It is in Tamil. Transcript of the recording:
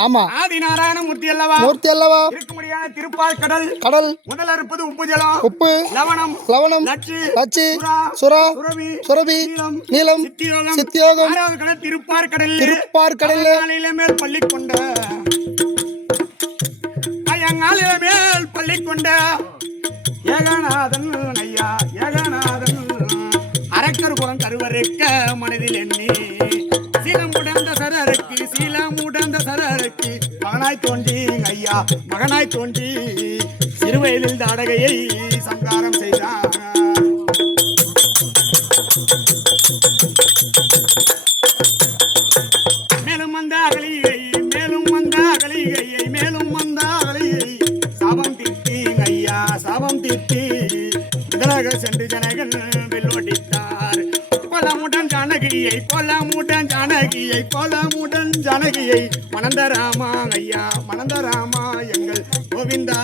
ஆமா ஆதிநாராயண மூர்த்தி அல்லவா இருக்க முடியாத திருப்பால் கடல் முதல்ல இருப்பது உப்பு ஜலம் உப்பு லவணம் லட்சி சுறா சுரபி நீலம் சித்தியோகம் கடல் திருப்பார் கடலில் மேல் பள்ளி கொண்ட ஐயங்காலில மேல் பள்ளி கொண்ட ஏகநாதன் ஐயா ஏகநாதன் அரக்கர் புறம் கருவறுக்க மனதில் எண்ணி சீலமுடந்த சரருக்கு மகனாய் தோன்றி ஐயா மகனாய் தோன்றி சிறுவயலில் தாடகையை சங்காரம் செய்தார். மேலும் வந்த அகலியை சாபம் தீர்த்தி ஐயா சாபம் தீர்த்தி இதழக சென்று ஜனகன் வெள்ளோட்டித்தார். கொலமுடன் ஜானகியை மணந்த ராமா ஐயா மணந்த ராமா எங்கள் கோவிந்தா